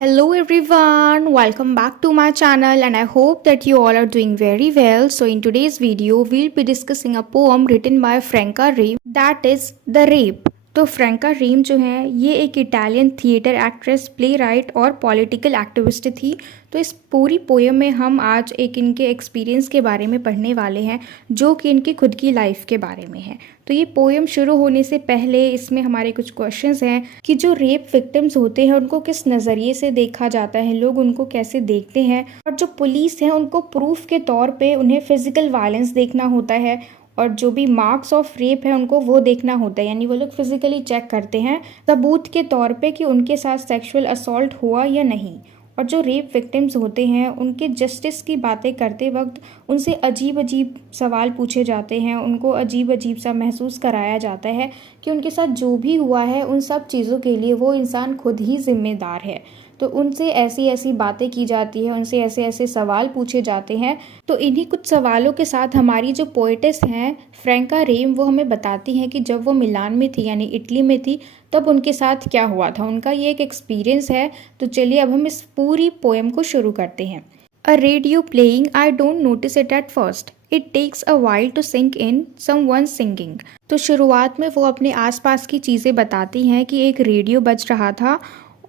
Hello everyone, welcome back to my channel and I hope that you all are doing very well. So in today's video, we'll be discussing a poem written by Franca Rame that is The Rape. तो फ्रैंका RAM जो है ये एक Italian theatre actress, play right और political activist थी। तो इस पूरी पोएम में हम आज एक इनके एक्सपीरियंस के बारे में पढ़ने वाले हैं जो कि इनकी खुद की लाइफ के बारे में है। तो ये पोएम शुरू होने से पहले इसमें हमारे कुछ क्वेश्चंस हैं कि जो रेप विक्टिम्स होते हैं उनको किस नज़रिए से देखा जाता है, लोग उनको कैसे देखते हैं, और जो पुलिस है उनको प्रूफ के तौर पे उन्हें फिजिकल वायलेंस देखना होता है और जो भी मार्क्स ऑफ रेप है उनको वो देखना होता है, यानी वो लोग फिजिकली चेक करते हैं सबूत के तौर पे कि उनके साथ सेक्सुअल असॉल्ट हुआ या नहीं। और जो रेप विक्टिम्स होते हैं उनके जस्टिस की बातें करते वक्त उनसे अजीब अजीब सवाल पूछे जाते हैं, उनको अजीब अजीब सा महसूस कराया जाता है कि उनके साथ जो भी हुआ है उन सब चीज़ों के लिए वो इंसान खुद ही जिम्मेदार है। तो उनसे ऐसी ऐसी बातें की जाती है, उनसे ऐसे ऐसे सवाल पूछे जाते हैं। तो इन्हीं कुछ सवालों के साथ हमारी जो पोएटिस हैं फ्रैंका रेम, वो हमें बताती हैं कि जब वो मिलान में थी यानी इटली में थी तब उनके साथ क्या हुआ था, उनका ये एक एक्सपीरियंस है। तो चलिए अब हम इस पूरी पोएम को शुरू करते हैं। A radio playing, I don't notice it at first, it takes a while to sink in someone singing. तो शुरुआत में वो अपने आसपास की चीज़ें बताती हैं कि एक रेडियो बज रहा था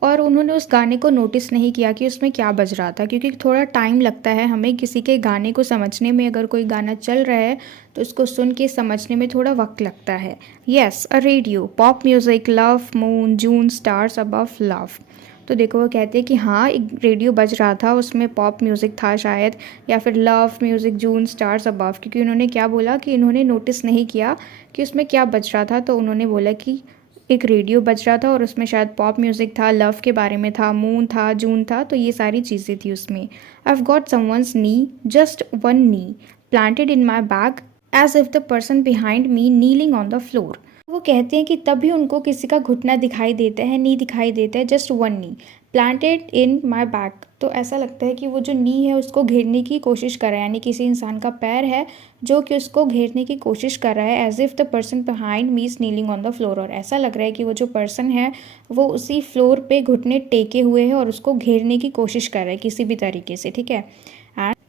और उन्होंने उस गाने को नोटिस नहीं किया कि उसमें क्या बज रहा था, क्योंकि थोड़ा टाइम लगता है हमें किसी के गाने को समझने में। अगर कोई गाना चल रहा है तो उसको सुन के समझने में थोड़ा वक्त लगता है। Yes, a radio, pop music, love, moon, June, stars above love. तो देखो वो कहते हैं कि हाँ एक रेडियो बज रहा था, उसमें पॉप म्यूज़िक था शायद, या फिर लव म्यूज़िक, जून, स्टार्स अबव, क्योंकि उन्होंने क्या बोला कि इन्होंने नोटिस नहीं किया कि उसमें क्या बज रहा था। तो उन्होंने बोला कि एक रेडियो बज रहा था और उसमें शायद पॉप म्यूज़िक था, लव के बारे में था, मून था, जून था, तो ये सारी चीज़ें थी उसमें। I've got someone's knee, just one knee, planted in my back as if the person behind me kneeling on the floor. वो कहते हैं कि तभी उनको किसी का घुटना दिखाई देता है, नी दिखाई देता है, just one knee, planted in my back. तो ऐसा लगता है कि वो जो नी है उसको घेरने की कोशिश कर रहा है, यानी किसी इंसान का पैर है जो कि उसको घेरने की कोशिश कर रहा है, as if the person behind me is kneeling on the floor. और ऐसा लग रहा है कि वो जो पर्सन है वो उसी फ्लोर पे घुटने टेके हुए है और उसको घेरने की कोशिश कर रहा है किसी भी तरीके से, ठीक है।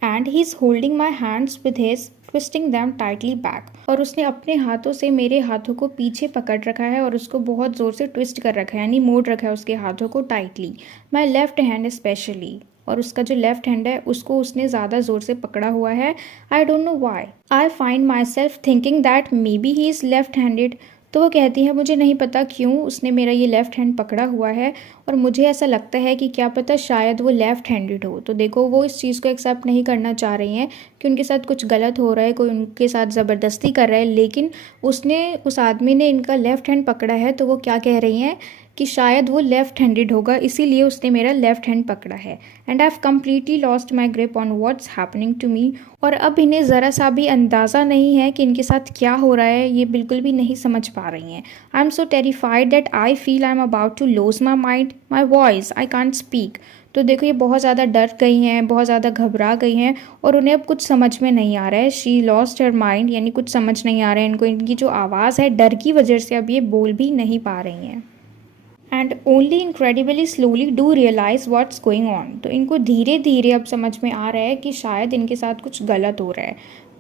And he is holding my hands with his twisting them tightly back. और उसने अपने हाथों से मेरे हाथों को पीछे पकड़ रखा है और उसको बहुत ज़ोर से ट्विस्ट कर रखा है, यानी मोड़ रखा है उसके हाथों को tightly. My left hand specially, और उसका जो लेफ्ट हैंड है उसको उसने ज़्यादा ज़ोर से पकड़ा हुआ है। I don't know why, I find my self thinking that may be he is left handed. तो वो कहती है मुझे नहीं पता क्यों उसने मेरा ये लेफ़्ट हैंड पकड़ा हुआ है और मुझे ऐसा लगता है कि क्या पता शायद वो लेफ़्ट हैंडेड हो। तो देखो वो इस चीज़ को एक्सेप्ट नहीं करना चाह रही हैं कि उनके साथ कुछ गलत हो रहा है, कोई उनके साथ ज़बरदस्ती कर रहा है, लेकिन उस आदमी ने इनका लेफ़्ट हैंड पकड़ा है तो वो क्या कह रही हैं कि शायद वो लेफ़्ट हैंडेड होगा, इसीलिए उसने मेरा लेफ़्ट हैंड पकड़ा है। And I have completely lost my grip on what's happening to me. और अब इन्हें ज़रा सा भी अंदाज़ा नहीं है कि इनके साथ क्या हो रहा है, ये बिल्कुल भी नहीं समझ पा रही हैं। I am so terrified that I feel I am about to lose my mind, my voice, I can't speak. तो देखो ये बहुत ज़्यादा डर गई हैं, बहुत ज़्यादा घबरा गई हैं और उन्हें अब कुछ समझ में नहीं आ रहा है। शी लॉस्ट हर माइंड, यानी कुछ समझ नहीं आ रहा है इनको, इनकी जो आवाज़ है डर की वजह से अब ये बोल भी नहीं पा रही हैं। And only incredibly slowly do realise what's going on. तो इनको धीरे धीरे अब समझ में आ रहा है कि शायद इनके साथ कुछ गलत हो रहा है,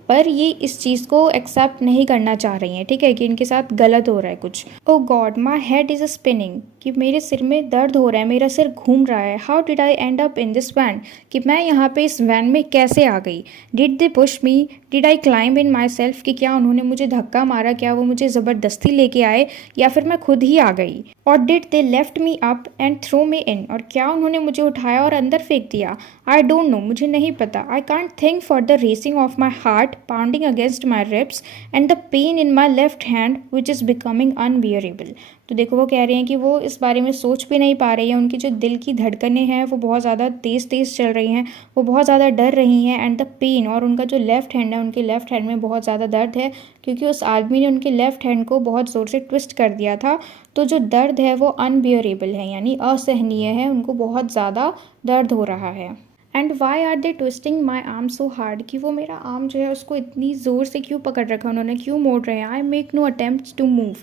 पर ये इस चीज़ को एक्सेप्ट नहीं करना चाह रही हैं, ठीक है, कि इनके साथ गलत हो रहा है कुछ। Oh God, my head is spinning, कि मेरे सिर में दर्द हो रहा है, मेरा सिर घूम रहा है। How did I end up in this van, कि मैं यहाँ पे इस वैन में कैसे आ गई। Did they push me, did I climb in my self, कि क्या उन्होंने मुझे धक्का मारा, क्या वो मुझे ज़बरदस्ती लेके आए या फिर मैं खुद ही आ गई। और did they left me up and throw me in, और क्या उन्होंने मुझे उठाया और अंदर फेंक दिया। आई डोंट नो, मुझे नहीं पता। I can't think for the racing of my heart pounding against my ribs and the pain in my left hand which is becoming unbearable। तो देखो वो कह रही हैं कि वो इस बारे में सोच भी नहीं पा रही है, उनकी जो दिल की धड़कनें हैं वो बहुत ज़्यादा तेज़ तेज़ चल रही हैं, वो बहुत ज़्यादा डर रही हैं। एंड द पेन, और उनका जो लेफ़्ट हैंड है उनके लेफ़्ट हैंड में बहुत ज़्यादा दर्द है, क्योंकि उस आदमी ने उनके लेफ़्ट हैंड को बहुत ज़ोर से ट्विस्ट कर दिया था। तो जो दर्द है वो अनबियरेबल है, यानी असहनीय है, उनको बहुत ज़्यादा दर्द हो रहा है। And why are they twisting my arm so hard, कि वो मेरा आर्म जो है उसको इतनी ज़ोर से क्यों पकड़ रखा उन्होंने, क्यों मोड़ रहे हैं। I make no attempt to move,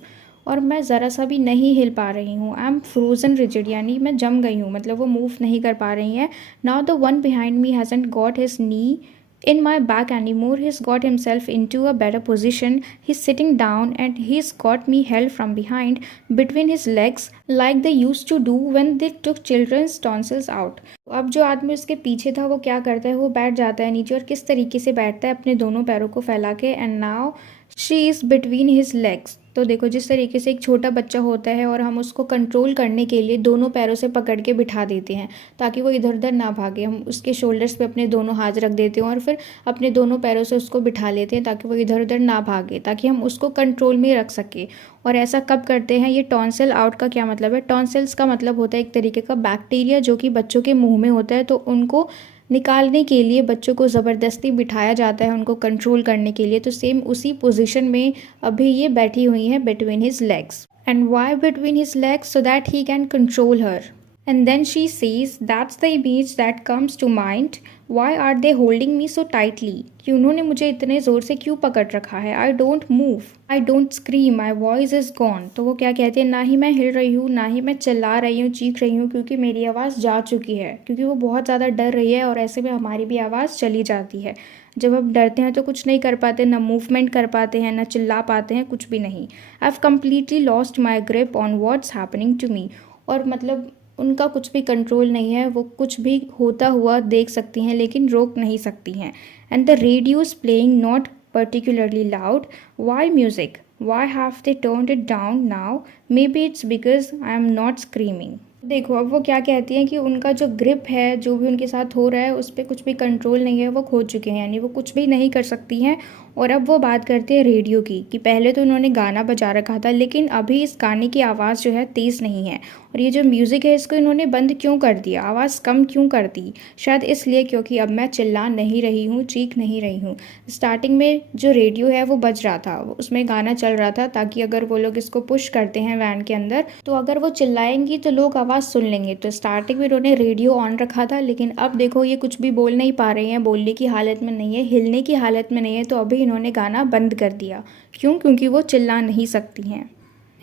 और मैं ज़रा सा भी नहीं हिल पा रही हूँ। आई एम फ्रोजन रिजिड, यानी मैं जम गई हूँ, मतलब वो मूव नहीं कर पा रही हैं। Now the one behind me hasn't got his knee in my back anymore. He's got himself into a better position. He's sitting down and he's got me held from behind between his legs like they used to do when they took children's tonsils out. अब जो आदमी उसके पीछे था वो क्या करता है, वो बैठ जाता है नीचे और किस तरीके से बैठता है अपने दोनों पैरों को फैला के। And now she is between his legs. तो देखो जिस तरीके से एक छोटा बच्चा होता है और हम उसको कंट्रोल करने के लिए दोनों पैरों से पकड़ के बिठा देते हैं ताकि वो इधर उधर ना भागे। हम उसके शोल्डर्स पे अपने दोनों हाथ रख देते हैं और फिर अपने दोनों पैरों से उसको बिठा लेते हैं ताकि वो इधर उधर ना भागे, ताकि हम उसको कंट्रोल में रख सके। और ऐसा कब करते हैं? ये टॉन्सिल आउट का क्या मतलब है? टॉन्सिल्स का मतलब होता है एक तरीके का बैक्टीरिया जो कि बच्चों के मुंह में होता है, तो उनको निकालने के लिए बच्चों को ज़बरदस्ती बिठाया जाता है उनको कंट्रोल करने के लिए। तो सेम उसी पोजीशन में अभी ये बैठी हुई हैं between his legs. And why between his legs? So that he can control her. And then she says, that's the image that comes to mind. Why are they holding me so tightly? कि उन्होंने मुझे इतने ज़ोर से क्यों पकड़ रखा है? I don't move, I don't scream, my voice is gone. तो वो क्या कहते हैं, ना ही मैं हिल रही हूँ, ना ही मैं चिल्ला रही हूँ, चीख रही हूँ, क्योंकि मेरी आवाज़ जा चुकी है। क्योंकि वो बहुत ज़्यादा डर रही है और ऐसे में हमारी भी आवाज़ चली जाती है। जब हम डरते हैं तो कुछ नहीं कर पाते, ना मूवमेंट कर पाते हैं, ना चिल्ला पाते हैं, कुछ भी नहीं। I've completely lost my grip on what's happening to me. और मतलब उनका कुछ भी कंट्रोल नहीं है, वो कुछ भी होता हुआ देख सकती हैं लेकिन रोक नहीं सकती हैं। And the radio is playing not particularly loud. Why music? Why have they turned it down now? Maybe it's because I am not screaming. देखो अब वो क्या कहती हैं कि उनका जो ग्रिप है, जो भी उनके साथ हो रहा है उस पर कुछ भी कंट्रोल नहीं है, वो खो चुके हैं, यानी वो कुछ भी नहीं कर सकती हैं। और अब वो बात करते हैं रेडियो की, कि पहले तो उन्होंने गाना बजा रखा था लेकिन अभी इस गाने की आवाज़ जो है तेज़ नहीं है, और ये जो म्यूज़िक है इसको इन्होंने बंद क्यों कर दिया, आवाज़ कम क्यों कर दी? शायद इसलिए क्योंकि अब मैं चिल्ला नहीं रही हूँ, चीख नहीं रही हूँ। स्टार्टिंग में जो रेडियो है वो बज रहा था, उसमें गाना चल रहा था ताकि अगर वो लोग इसको पुश करते हैं वैन के अंदर तो अगर वो चिल्लाएंगी तो लोग आवाज़ सुन लेंगे। तो स्टार्टिंग में उन्होंने रेडियो ऑन रखा था लेकिन अब देखो ये कुछ भी बोल नहीं पा रही हैं, बोलने की हालत में नहीं है, हिलने की हालत में नहीं है, तो अभी इन्होंने गाना बंद कर दिया। क्यों? क्योंकि वो चिल्ला नहीं सकती हैं।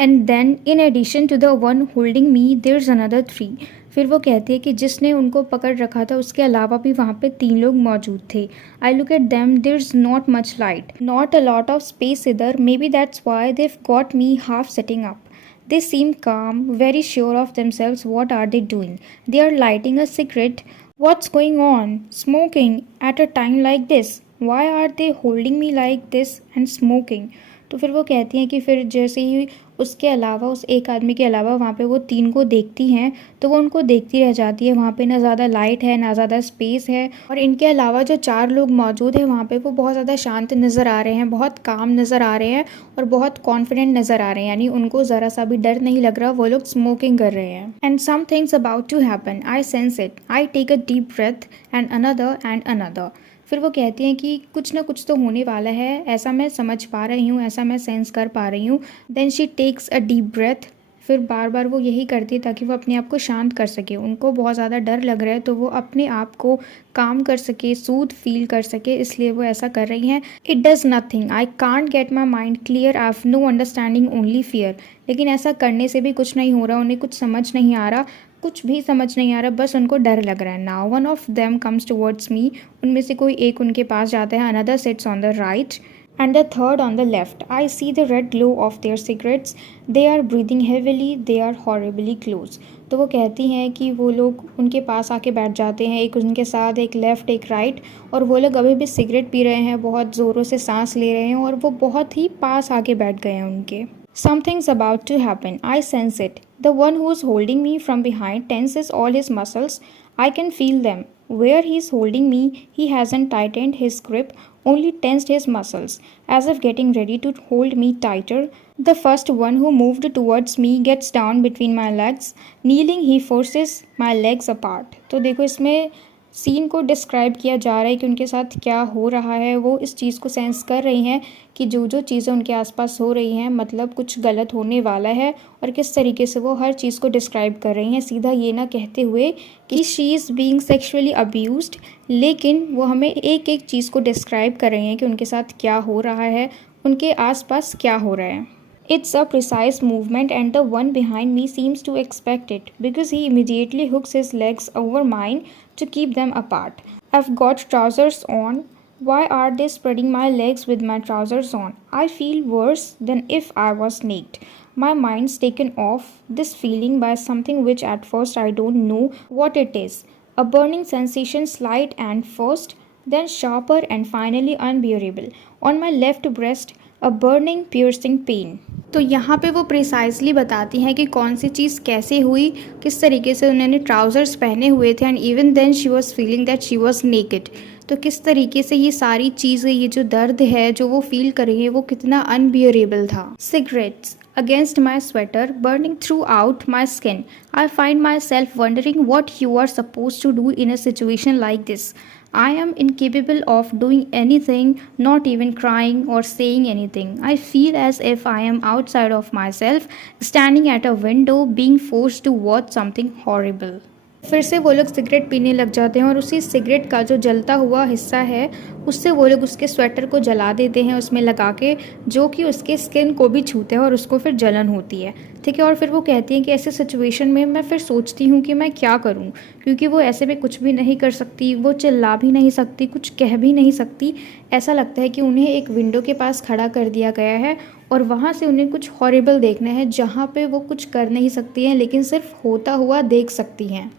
And then in addition to the one holding me there is another 3. फिर वो कहती है कि जिसने उनको पकड़ रखा था उसके अलावा भी वहाँ पे 3 लोग मौजूद थे. I look at them, there is not much light, not a lot of space इधर. Maybe that's why they've got me half sitting up. They seem calm, very sure of themselves. What are they doing? They are lighting a cigarette. What's going on? Smoking at a time like this? Why are they holding me like this and smoking? तो फिर वो कहती हैं कि फिर जैसे ही उसके अलावा, उस एक आदमी के अलावा वहाँ पे वो 3 को देखती हैं तो वो उनको देखती रह जाती है। वहाँ पे ना ज़्यादा लाइट है, ना ज़्यादा स्पेस है, और इनके अलावा जो 4 लोग मौजूद हैं वहाँ पे वो बहुत ज़्यादा शांत नज़र आ रहे हैं, बहुत काम नज़र आ रहे हैं और बहुत कॉन्फिडेंट नज़र आ रहे हैं, यानी उनको ज़रा सा भी डर नहीं लग रहा, वो लोग स्मोकिंग कर रहे हैं. And something's about to happen, I sense it, I take a deep breath and another. फिर वो कहती हैं कि कुछ ना कुछ तो होने वाला है, ऐसा मैं समझ पा रही हूँ, ऐसा मैं सेंस कर पा रही हूँ. Then she takes a deep breath. फिर बार बार वो यही करती है ताकि वो अपने आप को शांत कर सके. उनको बहुत ज़्यादा डर लग रहा है तो वो अपने आप को काम कर सके, सूद फील कर सके, इसलिए वो ऐसा कर रही हैं. It does nothing, I can't get my mind clear, I have no understanding, only fear. लेकिन ऐसा करने से भी कुछ नहीं हो रहा, उन्हें कुछ समझ नहीं आ रहा, कुछ भी समझ नहीं आ रहा, बस उनको डर लग रहा है. Now one of them comes towards me. उनमें से कोई एक उनके पास जाता है. Another sits on the right and the third on the left. I see the red glow of their cigarettes. They are breathing heavily. They are horribly close. तो वो कहती हैं कि वो लोग उनके पास आके बैठ जाते हैं, एक उनके साथ, एक लेफ़्ट एक राइट, और वो लोग अभी भी सिगरेट पी रहे हैं, बहुत ज़ोरों से सांस ले रहे हैं और वो बहुत ही पास आके बैठ गए हैं उनके. Something's about to happen. I sense it. The one who's holding me from behind tenses all his muscles. I can feel them. Where he's holding me, he hasn't tightened his grip, only tensed his muscles, as if getting ready to hold me tighter. The first one who moved towards me gets down between my legs. Kneeling, he forces my legs apart. तो देखो इसमें scene को describe किया जा रहा है कि उनके साथ क्या हो रहा है. वो इस चीज़ को सेंस कर रही हैं कि जो जो चीज़ें उनके आसपास हो रही हैं मतलब कुछ गलत होने वाला है, और किस तरीके से वो हर चीज़ को डिस्क्राइब कर रही हैं, सीधा ये ना कहते हुए कि she is being sexually abused, लेकिन वो हमें एक एक चीज़ को डिस्क्राइब कर रही हैं कि उनके साथ क्या हो रहा है, उनके आसपास क्या हो रहा है. It's a precise movement, and the one behind me seems to expect it because he immediately hooks his legs over mine to keep them apart. I've got trousers on. Why are they spreading my legs with my trousers on? I feel worse than if I was naked. My mind's taken off this feeling by something which at first I don't know what it is. A burning sensation, slight and first, then sharper and finally unbearable. On my left breast, a burning, piercing pain. तो यहाँ पे वो precisely बताती हैं कि कौन सी चीज़ कैसे हुई, किस तरीके से उन्होंने ट्राउज़र्स पहने हुए थे, and even then she was feeling that she was naked. तो किस तरीके से ये सारी चीज़ें, ये जो दर्द है जो वो फील कर रही है, वो कितना अनबियरेबल था। Cigarettes against my sweater burning throughout my skin. I find myself wondering what you are supposed to do in a situation like this. I am incapable of doing anything, not even crying or saying anything. I feel as if I am outside of myself, standing at a window, being forced to watch something horrible. फिर से वो लोग cigarette पीने लग जाते हैं और उसी सिगरेट का जो जलता हुआ हिस्सा है उससे वो लोग उसके स्वेटर को जला देते हैं उसमें लगा के, जो कि उसके स्किन को भी छूते हैं और उसको फिर जलन होती है। ठीक है, और फिर वो कहती हैं कि ऐसे सिचुएशन में मैं फिर सोचती हूँ कि मैं क्या करूँ, क्योंकि वो ऐसे में कुछ भी नहीं कर सकती, वो चिल्ला भी नहीं सकती, कुछ कह भी नहीं सकती। ऐसा लगता है कि उन्हें एक विंडो के पास खड़ा कर दिया गया है और वहाँ से उन्हें कुछ हॉरिबल देखना है, जहाँ पे वो कुछ कर नहीं सकती हैं लेकिन सिर्फ होता हुआ देख सकती हैं।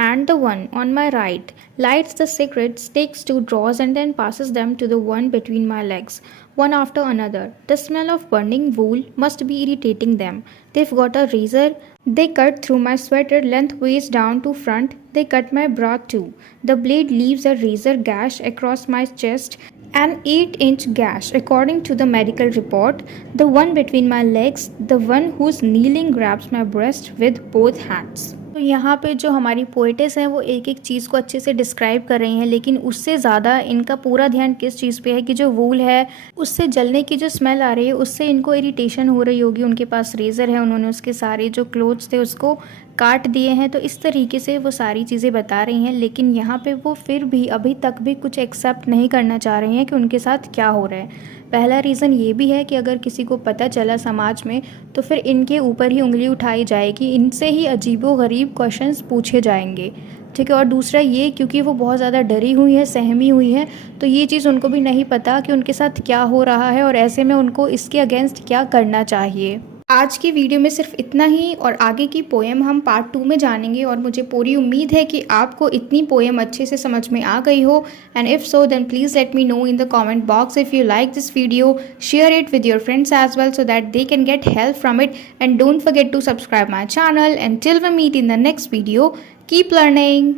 And the one on my right lights the cigarettes, takes two draws, and then passes them to the one between my legs, one after another. The smell of burning wool must be irritating them. They've got a razor. They cut through my sweater lengthways down to front. They cut my bra too. The blade leaves a razor gash across my chest, an 8-inch gash, according to the medical report. The one between my legs, the one who's kneeling, grabs my breast with both hands. तो यहाँ पे जो हमारी poetess हैं वो एक एक चीज़ को अच्छे से डिस्क्राइब कर रही हैं, लेकिन उससे ज़्यादा इनका पूरा ध्यान किस चीज़ पे है कि जो वूल है उससे जलने की जो स्मेल आ रही है उससे इनको इरिटेशन हो रही होगी। उनके पास रेज़र है, उन्होंने उसके सारे जो क्लोथ्स थे उसको काट दिए हैं, तो इस तरीके से वो सारी चीज़ें बता रही हैं। लेकिन यहाँ पे वो फिर भी अभी तक भी कुछ एक्सेप्ट नहीं करना चाह रही हैं कि उनके साथ क्या हो रहा है। पहला रीज़न ये भी है कि अगर किसी को पता चला समाज में तो फिर इनके ऊपर ही उंगली उठाई जाएगी, इनसे ही अजीबोगरीब क्वेश्चंस पूछे जाएंगे। ठीक है, और दूसरा ये क्योंकि वो बहुत ज़्यादा डरी हुई है, सहमी हुई है, तो ये चीज़ उनको भी नहीं पता कि उनके साथ क्या हो रहा है और ऐसे में उनको इसके अगेंस्ट क्या करना चाहिए। आज की वीडियो में सिर्फ इतना ही, और आगे की पोएम हम पार्ट 2 में जानेंगे, और मुझे पूरी उम्मीद है कि आपको इतनी पोएम अच्छे से समझ में आ गई हो। And if so then please let me know in the comment box if you like this video, share it with your friends as well so that they can get help from it, and don't forget to subscribe my channel. Until we meet in the next video, keep learning.